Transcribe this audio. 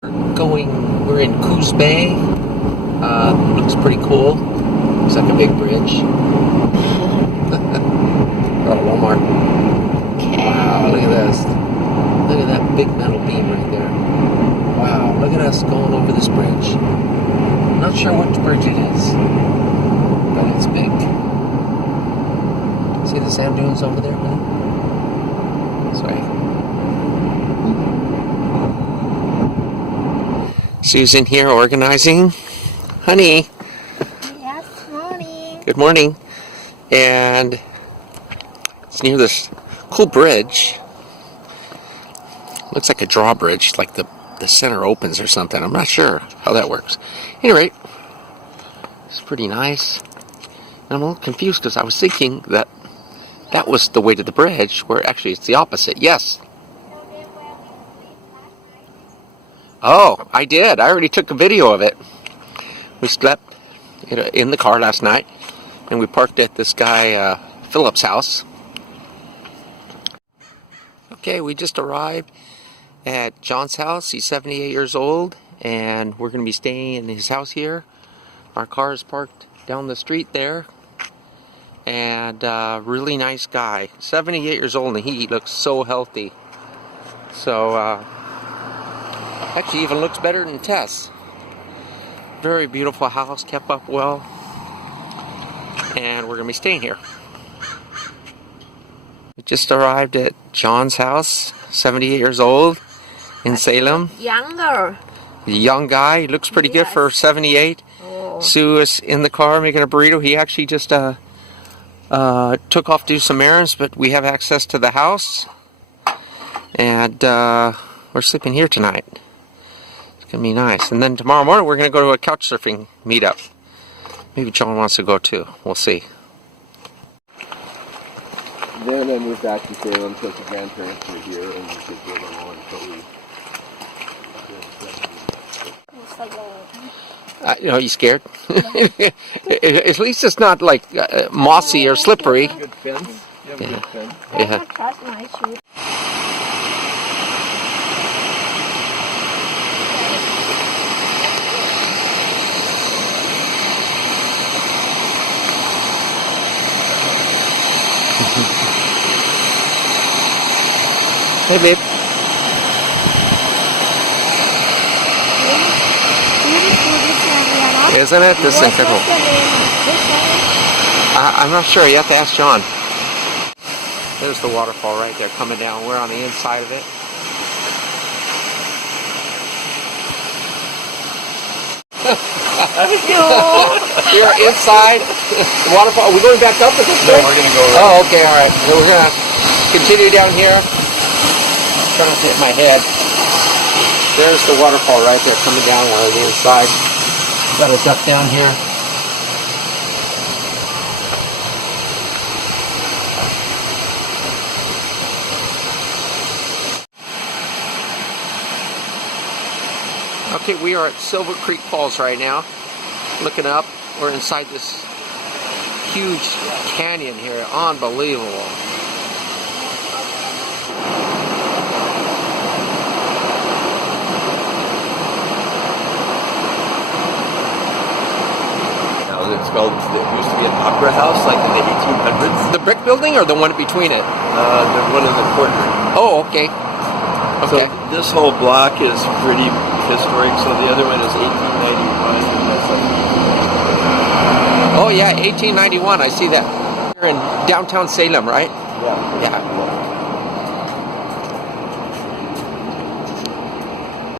We're in Coos Bay. Looks pretty cool. Looks like a big bridge. Got a Walmart. Wow, look at this. Look at that big metal beam right there. Wow, look at us going over this bridge. Not sure which bridge it is, but it's big. See the sand dunes over there, man? That's right. Susan here organizing. Honey. Yes, morning. Good morning. And it's near this cool bridge. Looks like a drawbridge, like the center opens or something. I'm not sure how that works. Anyway, it's pretty nice. And I'm a little confused because I was thinking that was the way to the bridge, where actually it's the opposite. Yes. Oh, I did. I already took a video of it. We slept in the car last night, and we parked at this guy Philip's house. Okay, we just arrived at John's house. He's 78 years old, and we're going to be staying in his house here. Our car is parked down the street there, and really nice guy. 78 years old, and he looks so healthy. So, actually even looks better than Tess. Very beautiful house, kept up well. And we're going to be staying here. We just arrived at John's house, 78 years old, in Salem. Younger. Young guy, he looks pretty good for 78. Oh. Sue is in the car making a burrito. He actually just took off to do some errands, but we have access to the house. And we're sleeping here tonight. It's going to be nice. And then tomorrow morning we're going to go to a couch surfing meetup. Maybe John wants to go too. We'll see. Then I moved back to Salem because the grandparents were here and we could go on until we... Are you scared? At least it's not like mossy or slippery. Good fence. You have a good fence. Yeah. That's my shoe. Hey, babe. Isn't it? This is incredible. I'm not sure. You have to ask John. There's the waterfall right there coming down. We're on the inside of it. You're inside the waterfall. Are we going back up at this point? No, we're going to go around. Oh, okay, all right. So we're going to continue down here. Try not to hit my head. There's the waterfall right there coming down on the inside. Got a duck down here. Okay, we are at Silver Creek Falls right now. Looking up, we're inside this huge canyon here. Unbelievable. It's called, it used to be an opera house like in the 1800s. The brick building or the one between it? The one in the corner. Oh, okay. Okay. So this whole block is pretty historic, so the other one is 1891. And that's like... Oh yeah, 1891, I see that. You're in downtown Salem, right? Yeah. Yeah.